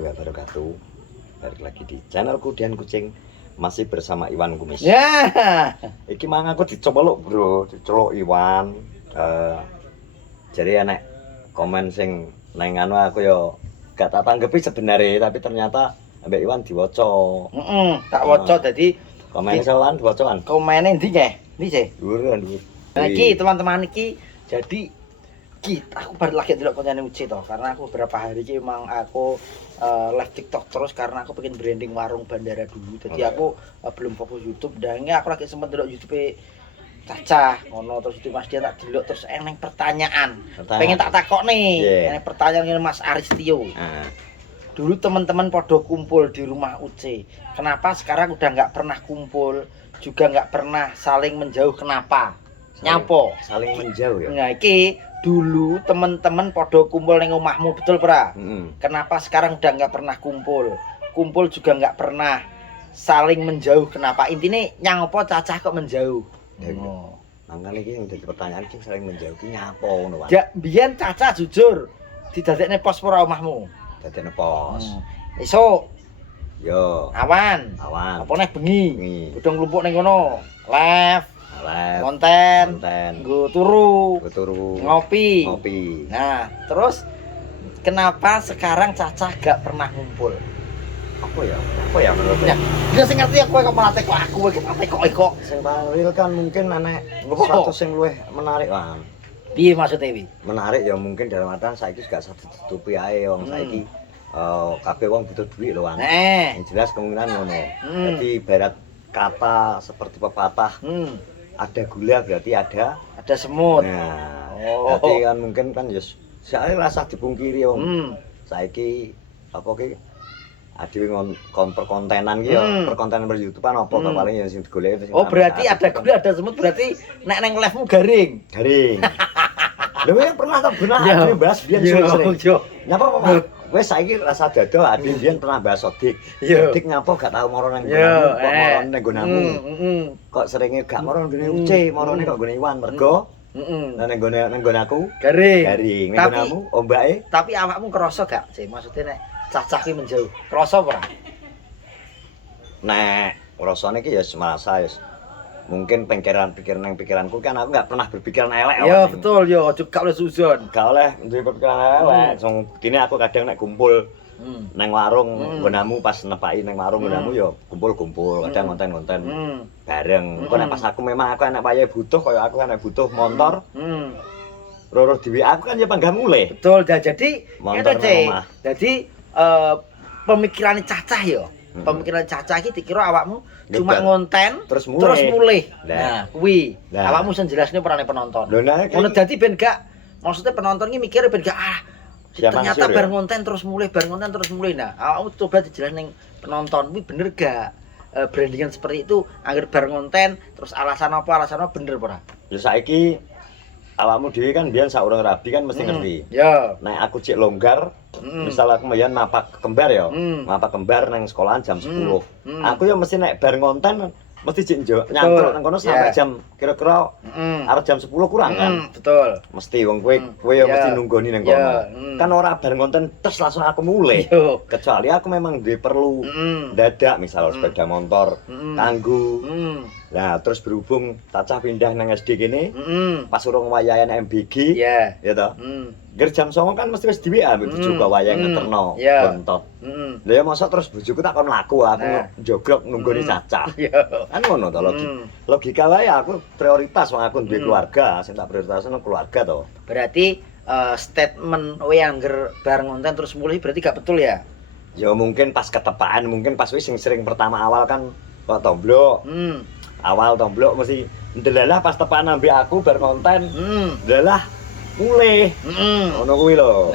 warahmatullahi wabarakatuh. Balik lagi di channelku Dian Kucing. Masih bersama Iwan Kumis. Ya. Iki mang aku dicolok, Bro. Dicolok Iwan. Jadi enek komen sing nang anu aku yo gak tak tanggepi sebenarnya, tapi ternyata ambek Iwan diwaca. Tak waca dadi Komen sowan diwacaan. komene ndi nggih? Ndi sih? Dhuwur. Nah, iki teman-teman iki jadi aku baru lagi delok koncane Uci toh, karena aku beberapa hari iki emang aku live TikTok terus karena aku pengen branding warung bandara dulu. Jadi aku belum fokus YouTube. Dan ini aku lagi sempet delok YouTube Caca ngono terus itu Mas Dian tak delok terus eneng pertanyaan. Pengen tak takok nih. Eneng pertanyaan ini Mas Aristio. Dulu teman-teman podo kumpul di rumah Uci. Kenapa sekarang udah nggak pernah kumpul, juga nggak pernah saling menjauh, kenapa? Nyapo? Saling menjauh ya. Nah, iki dulu teman-teman podo kumpul neng omahmu, betul pra? Kenapa sekarang udah nggak pernah kumpul? Kumpul juga nggak pernah saling menjauh, kenapa? Intinya nyapo Cacah kok menjauh? Makanya ini yang jadi pertanyaan sing saling menjauh ki nyapo ngono wae. Ya, biyen Cacah jujur didadekne pos pura omahmu. Dadekne pos. Esuk Yo. awan. Apa nek bengi? Udah nglumpuk ning kono. Live konten nggo turu ngopi. Nah, terus kenapa sekarang Cacah gak pernah ngumpul? Apa ya menurutnya? Dia sing ngerti aku kok malah teko aku kok. Sing paling real kan mungkin anek sesuatu sing luwih menarik lah. Piye maksudnya wi? Menarik ya mungkin dalam artian saiki gak satu tutupi ae wong saiki. Kabeh wong butuh duit lho, Wan. Yang jelas kemungkinan ngono. Jadi ibarat kata seperti pepatah. Ada gula berarti ada semut. Nah, berarti kan mungkin kan ya saya rasa dipungkiri wong. Saiki apa ki adewe perkontenan ki ya, perkontenan per YouTube-an apa kok paling ya sing digoleki. Oh, berarti ada gula ada semut, berarti nek neng live-mu garing. Lho ya pernah tak benar adewe bahas biyen sering. Nyapa apa? Wes saiki rasa dado adewe biyen pernah bahas Sodik. Sodik nyapa gak tau moro nang nggonanmu, kok moro nang nggonanmu. Kok seringe gak moro nang Uci, morone kok nggone Iwan mergo nang nggon aku garing. Nang nggonanmu ombake. Tapi awakmu krasa gak sih maksudnya nek Cacah ki menjauh? Krasa apa ora? Nek rasane ki ya semasa ya mungkin pikiranku kan aku gak pernah berpikiran elek. Ya betul ya, aja gak oleh suzon. Gak oleh duwe pikiran elek. Sing dene aku kadang nek kumpul nang warung nggonamu pas nepaki nang warung nggonamu ya kumpul-kumpul, kadang konten-konten bareng. Engko nek pas aku memang aku enek paye butuh kaya aku enek butuh motor. Roro dhewe aku kan ya panggah mulih. Betul, jadi motor nang omah. Jadi pemikiran Cacah ya. Pemikiran Cacah iki dikira awakmu cuma ngonten terus mulih. Nah, kuwi. Awakmu sing jelasne perane penonton. Ngono dadi ben gak maksudnya penonton iki mikir ben gak ternyata bar ngonten terus mulih. Nah, awakmu coba dijelas ning penonton kuwi bener gak brandingan seperti itu agar bar ngonten terus alasan apa bener apa ora? Ya saiki awakmu dhewe kan biyen sak urung rabi kan mesti ngerti. Ya. Nek aku cek longgar, misal aku mbiyen mapak kembar ya. Mapak kembar nang sekolahan jam 10. Aku ya mesti nek bar ngonten mesti cek nyantruk nang kono sampai jam kira-kira arep jam 10 kurang kan. Betul. Mesti wong kowe ya mesti nunggoni nang kono. Kan ora bar ngonten terus langsung aku mulih. Kecuali aku memang duwe perlu dadak misal sepeda motor kanggo. Nah, terus berhubung Cacah pindah nang SD kene, pas urung wayahan MBG, ya toh. Ger jam 09.00 kan mesti wis dhewe ambek bojoku wayang ngeterno, bontot. Lah ya mosok terus bojoku tak kon laku aku njogrok nunggoni Cacah. Kan ngono to logika wae aku prioritas wong aku duwe keluarga, sing tak prioritasno keluarga to. Berarti statement kowe angger bar ngonten terus mulih berarti gak betul ya? Ya mungkin pas ketepaan, mungkin pas wis sing sering pertama awal kan kok tomblok. Awal tomblok mesti ndelalah pas tepan ambek aku bar konten. Ndelalah mulih. Ngono kuwi lho.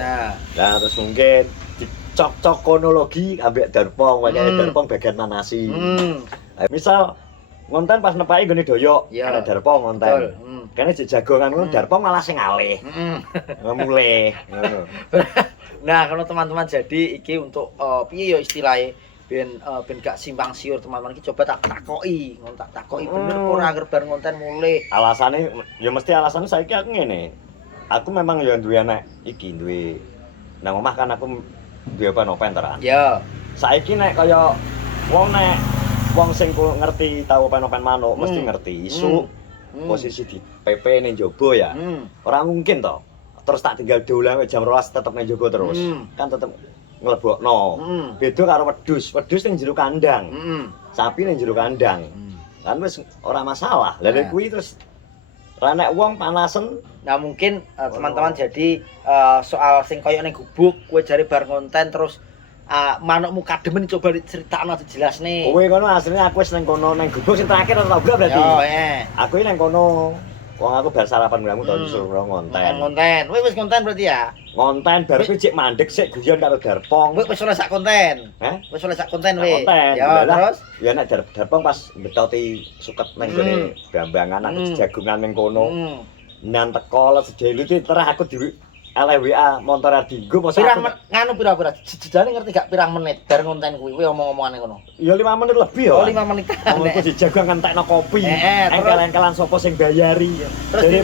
Nah, terus mungkin dicok-cok kronologi ambek Darpong, wayahe Darpong bagian manasi. Misal ngonten pas nepaki gone doyok, ana Darpong ngonten. Kene jek jagongan ngono Darpong malah sing ngalih. Mulih ngono. Nah, kalau teman-teman jadi iki untuk piye ya istilahnya ben gak simpang siur teman-teman iki coba tak takoki, ngono tak takoki bener ora anger bar ngonten mulih. Alasane ya mesti alasane saiki aku ngene. Aku memang ya duwe anak iki, duwe nang omah kan aku duwe open tenan. Ya. Saiki nek kaya wong sing ngerti tau open manuk mesti ngerti isu posisi di PP ning njaba ya. Ora mungkin to. Terus tak tinggal dolan jam 12 tetep ning njaba terus. Kan tetep nglebokno. Beda karo wedhus. Wedhus ning jero kandang. Sapi ning jero kandang. Kan wis ora masalah. Lah nek kuwi terus nek wong panasen. Nah mungkin teman-teman jadi soal sing koyo ning gubuk kowe jare bar konten terus manukmu kademen coba diceritakno dijelasne. Kowe kono asline aku wis ning kono ning gubuk sing terakhir ora blok berarti. Yo, Aku ning kono. Wong aku bar sarapan nglamu tau disuruh ngonten. Ngonten. Kowe wis ngonten berarti ya? Ngonten bar kuwi cek mandek sik guyon karo Darpong. Kowe wis oleh sak konten. Hah? Wis oleh sak konten kowe. Ya terus ya nek Darpong pas betoti suket ning gone Bambangan aku jagungan ning kono. Nan teko sedelu iki terus aku di LWA montor Ardinggo mosok pirang nganu pira-pira jedane ngerti gak pirang menit bar ngonten kuwi kowe omong-omongane kono. Ya 5 menit lebih ya. Oh 5 menit. Aku dijago ngentekno kopi. Engkel-engkelan sapa sing bayari. Jadi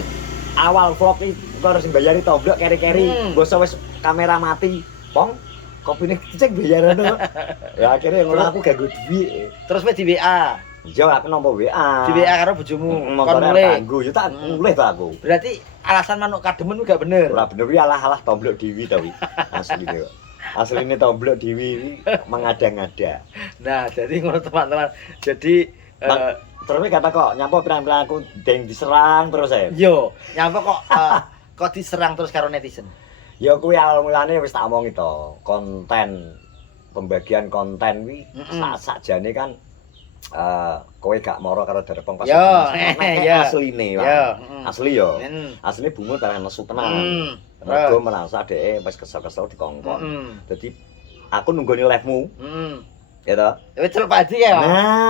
awal vlog iki karo sing bayari tomblok keri-keri. Basa wis kamera mati. Pong kopine cek bayaran. Ya akhirnya ngono aku gak duit. Terus kowe di WA. Iya aku nampa WA. Di WA karo bojomu. Kon mulih. Ya tak mulih to aku. Berarti alasan manuk kademen ku gak bener. Ora bener kuwi alah-alah tomblok Dewi to kuwi. Asli kok. Asline tomblok Dewi mengada-ngada. Nah, jadi ngono teman-teman. Jadi terus kata kok nyampe pirang-pirang aku deng diserang terus ae. Yo, nyampe kok diserang terus karo netizen. Ya kuwi awal mulane wis tak omongi to, konten pembagian konten kuwi sakjane kan kowe gak moro karo Darpong pas asline asli yo asline bungut karena nesu tenan rego merasa dhek wis kesel-kesel dikongkon dadi aku nunggoni live-mu ya toh wis celuk padi ya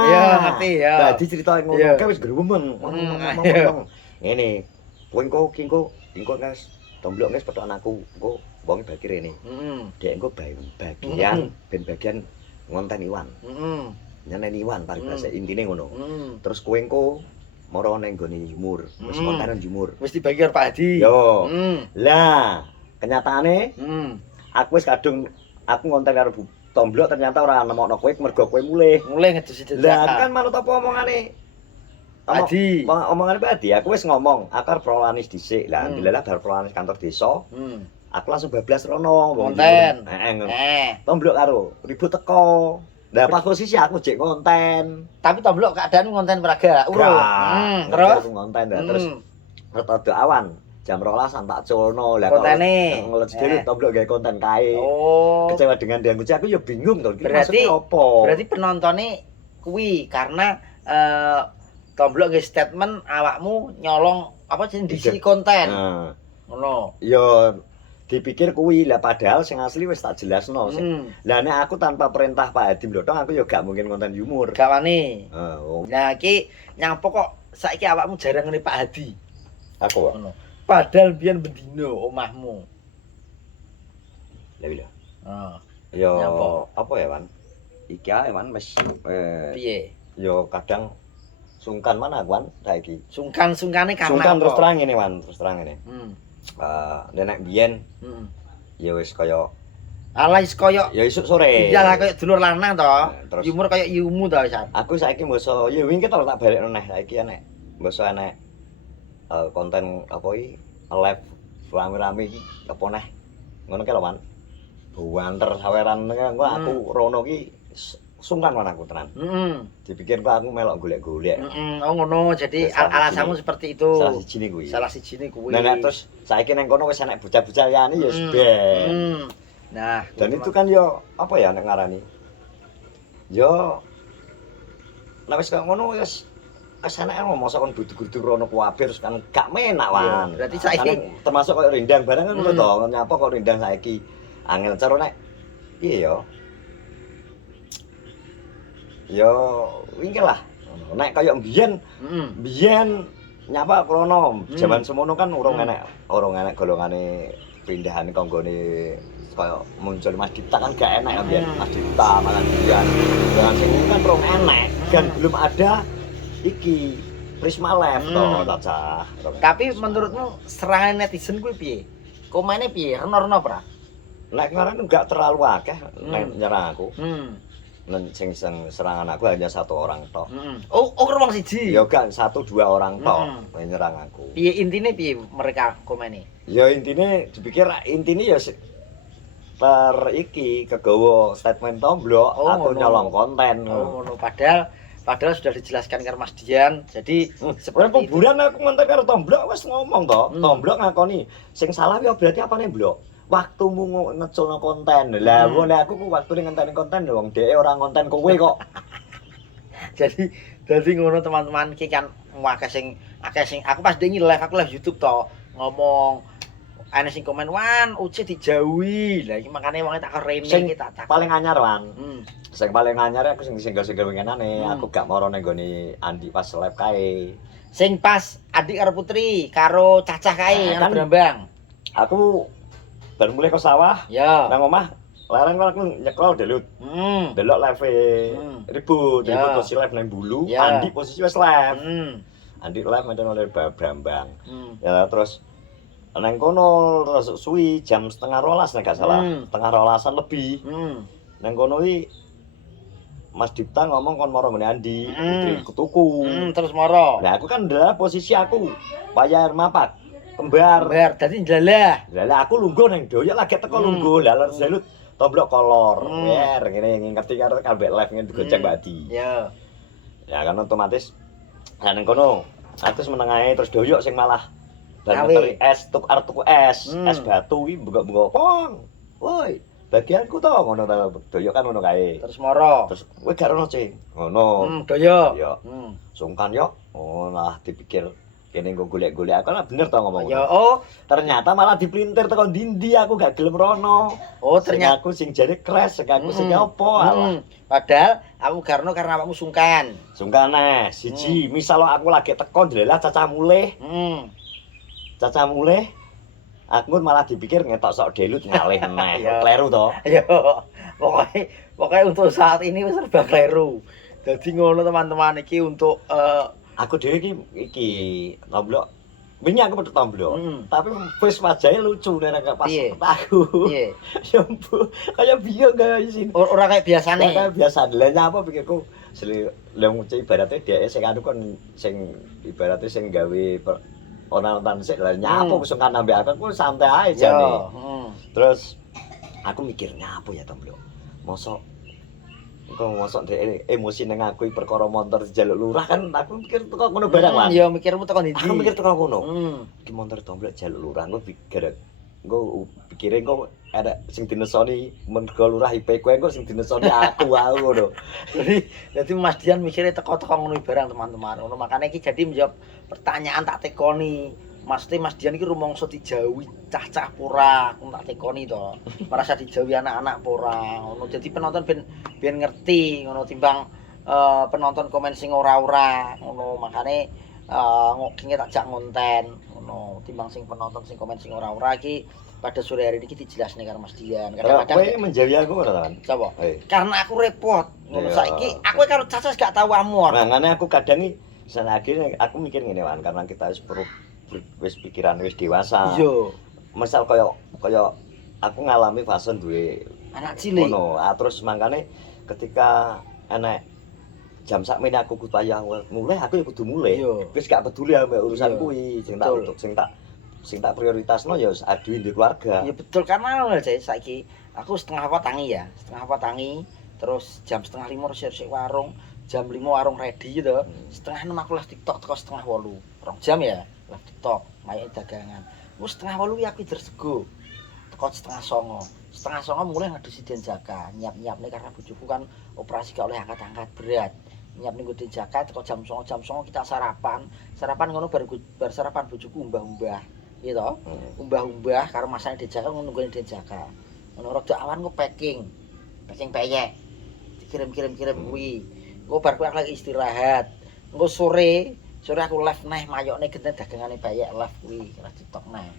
ya ngerti ya dadi cerita ngono kae wis grewemen ngene kowe engko guys tomblok guys petok anakku engko wong bagi rene dhek engko bagian ben bagian ngonten Iwan nyaneni Iwan paribasa intine ngono. Terus kowe engko mara ning gone jemur, wis konten jemur. Wis dibagi karo Pak Hadi. Yo. Lah, kenyataane aku wis kadung aku ngonten karo tomblok ternyata ora nemokno kowe mergo kowe mulih. Mulih ngedus jejak. Lah kan manut apa omongane? Hadi. Omongane Pak Hadi, aku wis ngomong, aku arep prolanis dhisik. Lah alhamdulillah bar prolanis kantor desa. Aku langsung bablas rono konten. Tomblok karo ribut teko. Lah pas posisi aku jek konten. Tapi tomblok keadaan konten praga urung. Terus konten terus rada awan jam 12 tak culno. Lah kok ngeles dhewe tomblok gawe konten kae. Kecewa dengan dia aku ya bingung to. Berarti opo? Berarti penontonnya kuwi karena tomblok gawe statement awakmu nyolong apa jeneng diisi konten. Ngono. Ya dipikir kuwi lah padahal sing asli wis tak jelasno sing. Lah nek aku tanpa perintah Pak Hadi Mlotong aku ya gak mungkin konten humor. Gak wani. Nah iki nyampo kok saiki awakmu jarang ngene Pak Hadi. Aku ngono. Padahal biyen bendino omahmu. Lah iya. Ya apa ya, Wan? Iki ae Wan wis piye? Ya kadang sungkan mana Wan saiki. Sungkan-sungkane karena sungkan terus terang ngene Wan, terus terang ngene. Nek biyen ya wis kaya alais kaya ya isuk sore. Iyalah kaya dulur lanang to. Yumur kaya yumu to wis. Aku saiki mbasa ya wingi tak balekno neh saiki nek mbasa enek konten apa iki live rame-rame iki apa neh. Ngono ki lho Man. Buanter saweran engko aku rono ki sungkan kan aku tenan. Dipikir kok aku melok golek-golek. Oh ngono, jadi alasanmu seperti itu. Salah sijine kuwi. Salah sijine kuwi. Nah, terus saiki nang kono wis enek bocah-bocah liyane ya ben. Nah, dan itu kan yo apa ya nek ngarani? Yo nek wis kaya ngono wis enek ngomong kon budu-budu rono kuwabe terus kan gak menak Wan. Berarti saiki termasuk kaya rindang barang kan ngono to, nyapa kok rindang saiki angel cara nek piye yo? Yo wingi lah. Nek kaya mbiyen nyapa krono jaman semono kan urung enek golongane pindahan konggone kaya muncul Mas Dita kan gak enak ya mbiyen Mas Dita malah mbiyen. Dengan sing kan urung enek dan belum ada iki Prisma Live to Caca. Tapi menurutmu serangan netizen kuwi piye? Komene piye? Reno-reno ora? nek kemarin enggak terlalu akeh nyerang aku. Sing serangan aku hanya 1 orang toh. Oh, wong siji. Ya kan 1-2 orang toh nyerang aku. Piye intine piye mereka komene? Ya intine dipikir intine ya iki kegawa statement tomblok aku nyolong konten. Oh ngono padahal sudah dijelaskan karo Mas Dian. Jadi seperti kuburan aku ngonten karo tomblok wis ngomong toh. Tomblok ngakoni sing salah ya berarti apane blok. Waktumu ngeculno konten. Lah ngene aku ku waktune ngenteni konten wong dhek ora ngonten kowe kok. jadi ngono teman-teman iki kan akeh sing aku pas dengi aku live YouTube to ngomong ana sing komen wan Uci dijauhi. Lah iki makane wong tak rene iki tak paling anyar wan. Sing paling anyar aku sing singgah-singgah winginane aku gak moro ning gone Andi pas live kae. Sing pas Adik karo Putri karo Cacah kae nang Brambang. Aku baru mulai ke sawah, nang omah, larang aku nyekel delut, delok live ribut posisi live nang Bulu, Andi posisi wis live, Andi live nonton oleh Brambang, ya terus nang kono terus suwi jam 11:30 nek gak salah, 11:30 lebih, nang kono iki Mas Dipta ngomong kon moro ngene Andi, Putri ketuku, terus moro, nah aku kan adalah posisi aku, bayar mapak. Kembar dadi njlalah. Lah aku lungguh ning doyok lagi teko lungguh. Lah jalut tomblok kolor. Wer ngene ngerti karo kabeh live ngene digocek Mbak Di. Ya. Ya kan otomatis lah ning kono aku meneng ae terus doyok sing malah dan meteri es tuku es batu iki buka-buka pong. Woi, bagianku to ngono ta doyok kan ngono kae. Terus moro. Terus kowe gak ono cing. Ngono. Doyok. Yo. Sungkan yo. Oh lah dipikir kene nggo golek-golek aku lah bener to ngomong. Ya oh, ternyata malah diplintir teko ndi aku gak gelem rono. Oh, ternyata aku sing jare crash, aku sing opo alah. Padahal aku garno karena awakmu sungkan. Sungkan siji, misal aku lagi teko ndelalah cacah mulih. Cacah mulih aku malah dipikir ngetok sok delut ngalih meneh. Kleru to. Ya. Pokoknya untuk saat ini wis serba kleru. Jadi ngono teman-teman iki untuk aku dhewe iki tomblok. Wingi aku pedhot tomblok. Tapi wis wajahe lucu nek pas aku. Iya. Ya ampun, kaya biyo kaya isin. Ora kayak biasane. Kayak biasa. Lah nyapa pikirku, lha ibaratnya dhek sing anu kon sing ibaratnya sing gawe onal-onalan sik lah nyapa wis kan ambek aku santai ae jane. Terus aku mikir nyapa ya tomblok. Mosok mosok dhek emosi nang aku perkara motor dijaluk lurah kan aku mikir teko ngono barang lan. Ya mikirmu teko ndi? Aku mikir teko ngono. Iki motor tomblok jaluk lurah engko pikire engko ada sing dinesoni mergo lurah IP kowe engko sing dinesoni aku wae ngono. Jadi Mas Dian mikire teko-teko ngono barang teman-teman. Ngono makane iki jadi menjawab pertanyaan tak tekoni. Mas Dian iki rumangsa dijauhi cah-cah pura, aku tak tekoni to. Merasa dijauhi anak-anak pura. Ngono jadi penonton ben ngerti ngono timbang penonton komen sing ora-ora ngono. Makane ngokinge tak jak ngonten ngono timbang sing penonton sing komen sing ora-ora iki pada sore hari iki dijelasne karo Mas Dian. Kadang-kadang kowe menjauhi aku ora kan? Coba. Karena aku repot. Ngono saiki aku karo cacah gak tau amor. Mangane aku kadang iki akhirnya aku mikir ngene wan karena kita wis pikiran wis dewasa. Iya. Misal kaya aku ngalami fase duwe anak cilik. Ngono, terus mangkane ketika enek jam sakmene aku kudu payah mulai aku ya kudu mulai. Wis gak peduli ambek urusan kuwi, sing tak prioritasno ya aduh di keluarga. Ya betul karena lho saiki aku setengah apa tangi, terus jam 4:30 resik warung, jam 5 warung ready to. 5:30 aku les TikTok teko 7:30. 2 jam ya. Lah TikTok, main dagangan. Wis 7:30 iki aku dirsego. Teko 8:30. 8:30 mulai ngadusi Denjaka, nyiap-nyiapne karena bojoku kan operasi gak oleh angkat-angkat berat. Nyiap ning Denjaka teko jam 09.00 kita sarapan. Sarapan ngono bar sarapan bojoku umbah-umbah. Iya to? Umbah-umbah karo masane Denjaka ngono nggone Denjaka. Ngono rada awan ku packing peyek. Dikirim-kirim kuwi. Engko bar kuwi aku lagi istirahat. Engko sore aku live neh mayokne genten dagangane bayek live kuwi kira TikTok neh.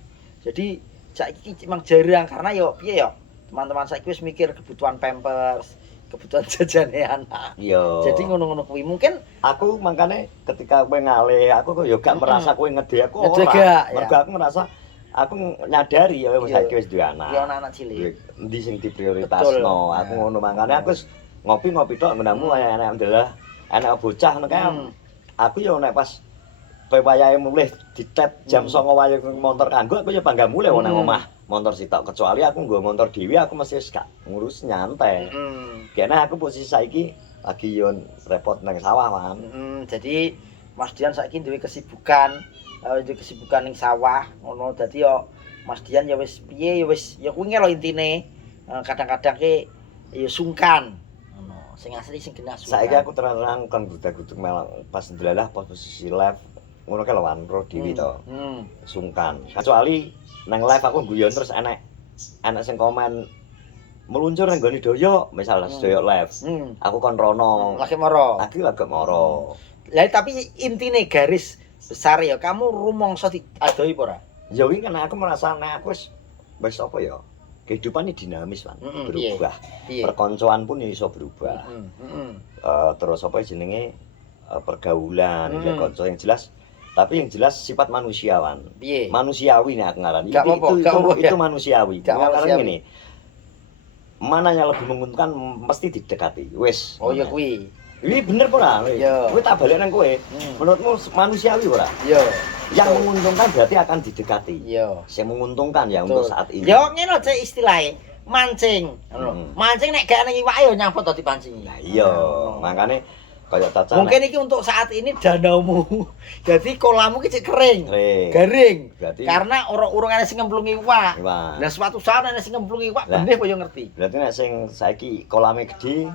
Jadi saiki memang jarang karena yo piye yo teman-teman saiki wis mikir kebutuhan pampers, kebutuhan jajane anak. Iya. Jadi ngono-ngono kuwi mungkin aku makane ketika kowe ngalih aku kok yo gak merasa kowe ngede aku ora. Mergo aku merasa aku nyadari ya Iya. saiki wis duwe anak. Iki ana anak cilik. Endi sing diprioritasno. Aku ngono makane aku wis ngopi-ngopi tok nggonanmu kaya enak alhamdulillah. Enak bocah ngono kae. Aku ya nek pas wayahe mulih ditet jam 09.00 wayahe montor kanggo aku ya bangga mulih nang omah montor sitok kecuali aku nggo montor dhewe aku mesti wis gak ngurus nyantai. Kene aku posisi saiki lagi yo repot nang sawah man. Jadi Mas Dian saiki duwe kesibukan ning sawah ngono. Dadi yo Mas Dian ya wis piye ya wis ya kuwi lho intine. Kadang-kadang ki ya sungkan ngono. Sing asli sing genah sungkan. Saiki aku terang-terang kon gudak-guduk melang pas ndelalah posisi live ngono kae lawan ro dhewe to. Sungkan. Kecuali nang live aku guyon terus enek sing komen meluncur nang gone doyok, misal doyok live. Aku kon rono. Lagi moro. Lagi moro. Lah tapi intine garis besar ya kamu rumangsa diadoi apa ora? Ya wingi kan aku merasa nek aku wis apa ya? Kehidupan ini dinamis kan, berubah. Perkoncoan pun iso berubah. Terus apa jenenge pergaulan, ya kanca yang jelas. Tapi yang jelas sifat manusiawan. Manusiawi nih aku ngarani. Itu manusiawi. Karena gini, mana yang lebih menguntungkan mesti didekati. Wes. Oh ya kuwi. Ini bener ora? Kowe tak balik nang kowe. Menurutmu manusiawi ora? Iya. Yang menguntungkan berarti akan didekati. Iya. Yang menguntungkan ya untuk saat ini. Ya ngene cek istilahnya mancing. Mancing nek gak nang iwake ya nyangkut to dipancingi. Nah iya, makane kaya tacan. Mungkin iki untuk saat ini danaumu. Jadi kolammu ki cek kering. Garing. Berarti karena urung-urungane sing ngemplungi iwak. Lah suatu saat ana sing ngemplungi iwak benih kok yo ngerti. Berarti nek sing saiki kolame gedhe.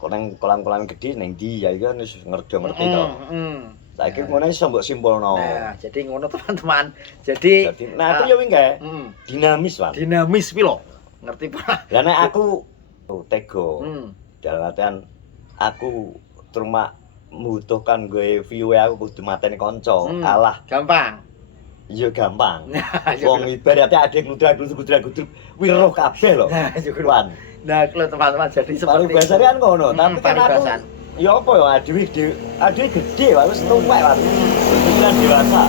Kolam-kolam gedhe ning ndi ya iki kan wis ngerti to. Saiki ngono iso mbok simpulno. Nah, jadi ngono teman-teman. Jadi nah aku ya wingi dinamis, Pak. Dinamis pi lho. Ngerti Pak? Lah nek aku tego. Dalam artian aku cuma membutuhkan gue view aku kudu mateni kanca. Alah, gampang. Iya gampang. Wong ibaratnya ada gudrak-gudruk wiruh kabeh lho. Nah, kalau teman-teman jadi seperti itu. Kan ngono, tapi kan aku ya apa ya adewe gede wae wis tuwek wae. Pikiran dewasa.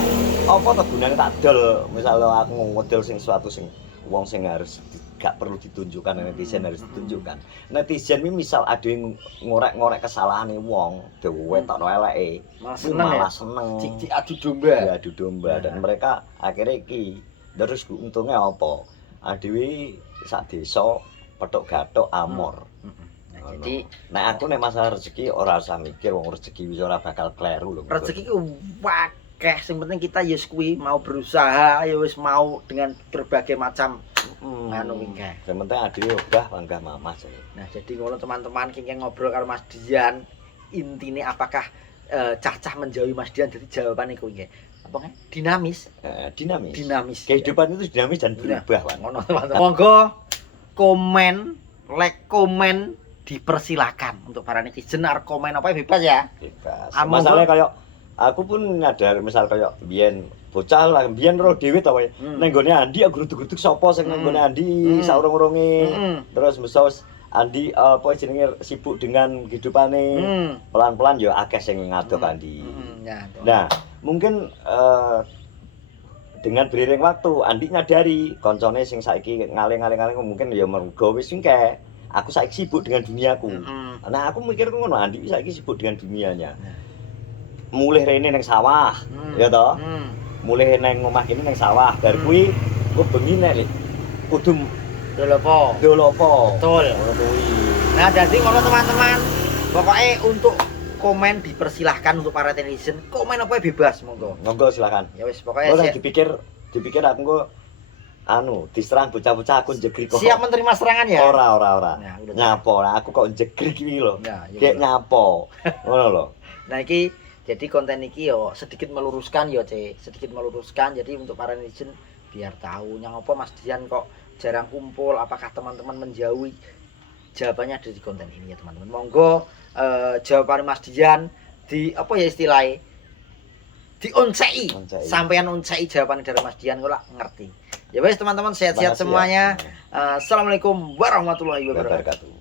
Apa to gunane tak dol misalnya aku ngodel sing suatu sing wong sing harus gak perlu ditunjukkan netizen harus ditunjukkan. Netizen iki misal adewe ngorek-ngorek kesalahane wong, dewe tokno eleke, malah seneng. Diadu domba. Diadu domba dan mereka akhirnya iki terus untungnya apa? Adewe sak desa petuk gathuk amor. Jadi nek aku nek masalah rezeki ora usah mikir wong rezeki wis ora bakal kleru lho. Rezeki ku akeh, sing penting kita ya kuwi mau berusaha ya wis mau dengan berbagai macam anu wingi. Sing penting adewe obah panggah mamah. Nah, jadi ngono teman-teman kenging ngobrol karo Mas Dian. Intine apakah cacah menjauhi Mas Dian jadi jawaban iku wingi. Apa nggih? Dinamis. Dinamis. Kehidupan itu dinamis dan berubah, Pak. Ngono teman-teman. Monggo komen, like, komen dipersilakan untuk para netizen arep komen apa bebas ya. Bebas. Masalahnya kayak aku pun nyadar misal kayak biyen bocah lah biyen ro dhewe to kowe. Nang gone Andi gruduk-gruduk sapa sing nang gone Andi saurung-urunge. Terus mesos Andi apa jenenge sibuk dengan kehidupane. Pelan-pelan ya akeh sing ngadok Andi. Nah, mungkin dengan beriring waktu Andi nyadari koncone sing saiki ngalih-ngalih mungkin ya mergo wis engke. Aku saiki sibuk dengan duniaku. Nah, aku mikir ngono, Andi saiki sibuk dengan dunianya. Mulih rene ning sawah, ya toh? Mulih nang omah kene ning sawah, bar kuwi kok bengi nek kudu dolopo. Betul. Ngono kuwi. Nah, jadi ngono teman-teman. Pokoknya untuk komen dipersilahkan untuk para netizen. Komen apa bebas monggo. Monggo silakan. Ya wis pokoknya dipikir aku kok diserang bocah-bocah aku jegrik kok. Siap menerima serangan ya? Ora. Nyapo, aku kok jegrik iki lho. Kayak nyapo. Ngono lho. Nah iki jadi konten iki yo sedikit meluruskan yo, sedikit meluruskan. Jadi untuk para netizen biar tahu yang apa Mas Dian kok jarang kumpul, apakah teman-teman menjauhi? Jawabannya ada di konten ini ya teman-teman. Monggo jawaban Mas Dian di apa ya istilahnya? Dioncei. Sampean oncei jawabannya dari Mas Dian kok ngerti. Ya wes teman-teman sehat-sehat semuanya. Assalamualaikum warahmatullahi wabarakatuh.